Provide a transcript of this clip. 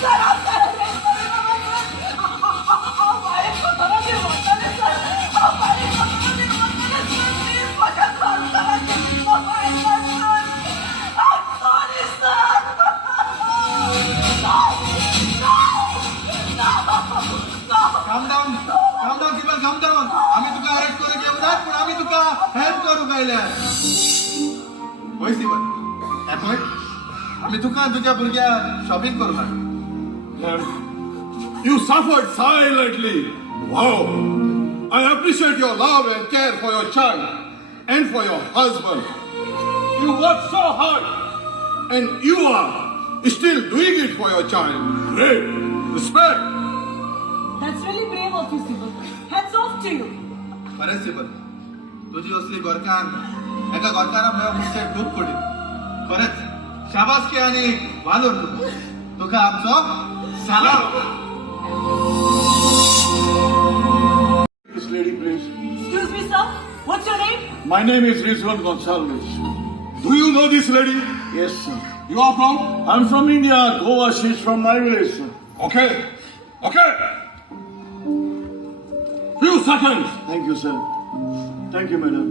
Calm down, people, calm down. आम्ही तुका arrest करून घेऊ ना, पण आम्ही तुका हेल्प करू गायल्या. होय सिबल, एपॉय. आम्ही तुका तुझ्या भुरग्या शॉपिंग करू ना. You suffered silently. Wow. I appreciate your love and care for your child and for your husband. You worked so hard and you are still doing it for your child. Great. Respect. That's really brave of you, Sibyl. Hats off to you. बरे सिबल, तुझी असली गोरकान एका गोरकाना मेळ मुखे दूध पडी. खरेच शाबासकी आणि वालोर तुका आमचो सलाम. This lady, please. Excuse me, sir. What's your name? My name is Rizwan Gonsalves. Do you know this lady? Yes, sir. You are from? I'm from India, Goa. She's from my village, sir. Okay. Okay. Few seconds. Thank you, sir. Thank you, madam.